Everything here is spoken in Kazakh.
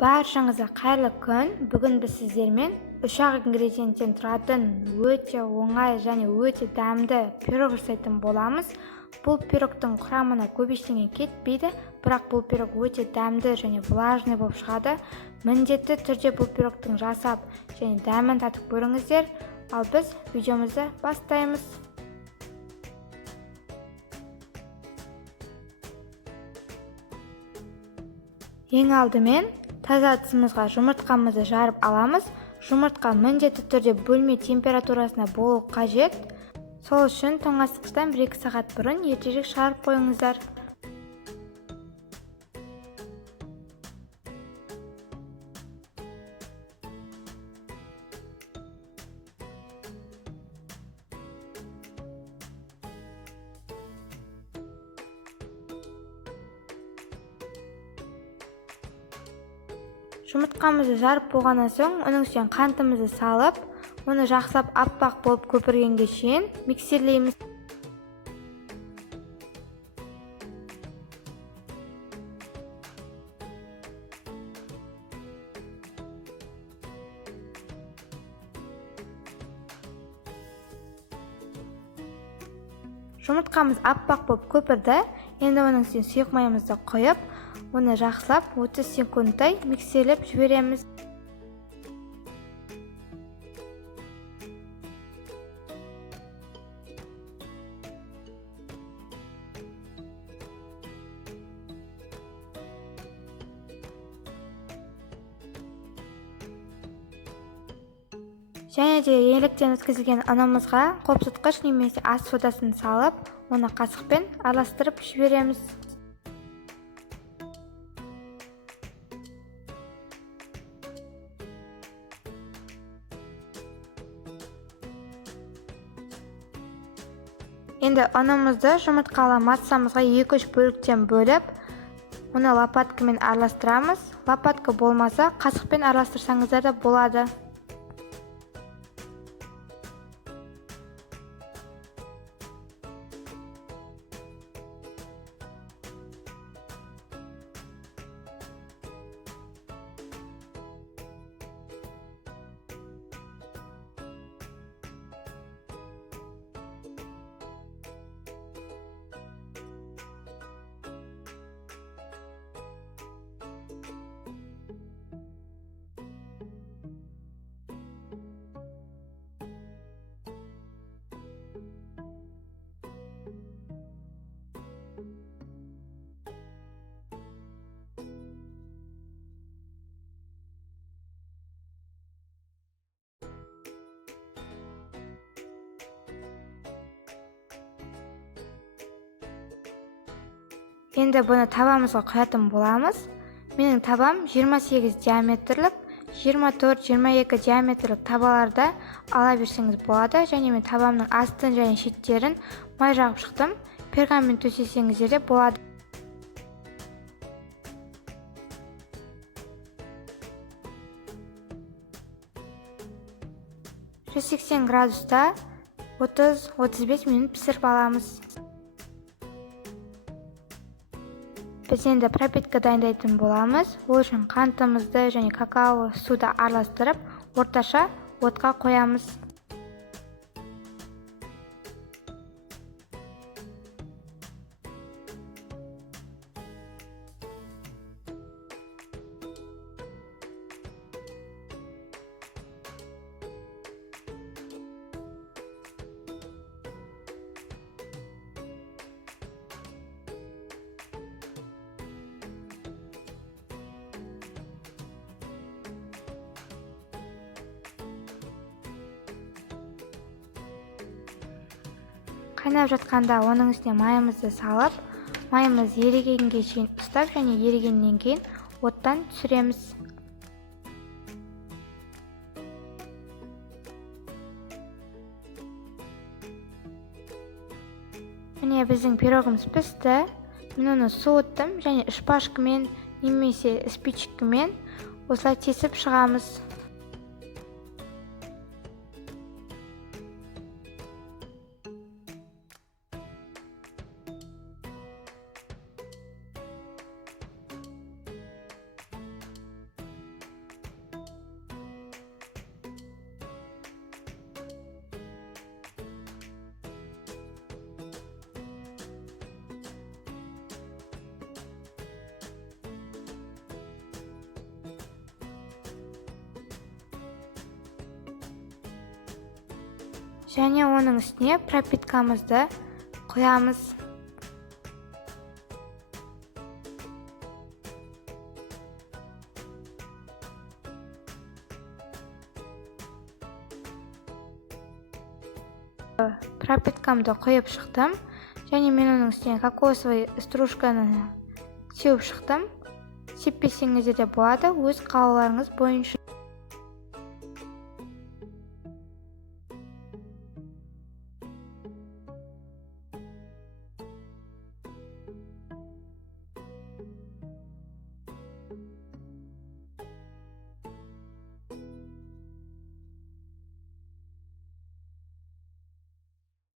Баршаңызға қайырлы күн. Бүгін біз сіздермен 3 ингредиенттен тұратын өте оңай және өте дәмді пирог жасайтын боламыз. Бұл пирогтың құрамына көп ештеңе кетпейді, бірақ бұл пирог өте дәмді және влажный болып шығады. Міндетті түрде бұл пирогтың жасап және дәмін татып көріңіздер. Ал біз видеомызды бастаймыз. Ең алдымен таза ыдысымызға жұмыртқамызды жарып аламыз. Жұмыртқа міндетті түрде бөлме температурасында болу қажет. Сол үшін тоңазытқыштан 1-2 сағат бұрын ертерек шығарып қойыңыздар. Жұмыртқамызды жарып болғаннан соң, оның үстіне қантымызды салып, оны жақсылап аппақ болып көпіргенге шейін миксерлейміз. Жұмыртқамыз аппақ болып көпірді. Енді оның үстіне сұйық майымызды қойып, оны жақсылап 30 секундтай миксерлеп жібереміз. Және де електен өткізілген ұнымызға қопсытқыш немесе ас содасын салып, оны қасықпен араластырып жібереміз. Енді ұнымызды жұмыртқалы массамызға 2-3 бөліктен бөліп, оны лопаткамен араластырамыз. Лопатка болмаса, қасықпен араластырсаңыздар да болады. Енді бұны табамызға құятын боламыз. Менің табам 28 диаметрлік, 24-22 диаметрлік табаларда ала берсеңіз болады. Және мен табамның астын және шеттерін май жағып шықтым. Пергамент төсесеңіздер де болады. «180 градуста 30-35 минут пісіріп аламыз». Біз енді пропитка дайындайтын боламыз. Ол үшін қантымызды және какао суды араластырып, орташа отқа қоямыз. Қайнап жатқанда оның үстіне майымызды салып, майымыз ерігенге шейін ұстап және ерігеннен кейін оттан түсіреміз. Міне біздің пирогымыз пісті. Мен оны суыттым және шпажкамен немесе спичкамен осылай тесіп шығамыз. және оның үстіне пропиткамызды құямыз. Пропиткамды құйып шықтым, және мен оның үстіне кокосовый стружканы сеуіп шықтым. Сеппесеңіздер де болады, өз қалауларыңыз бойынша.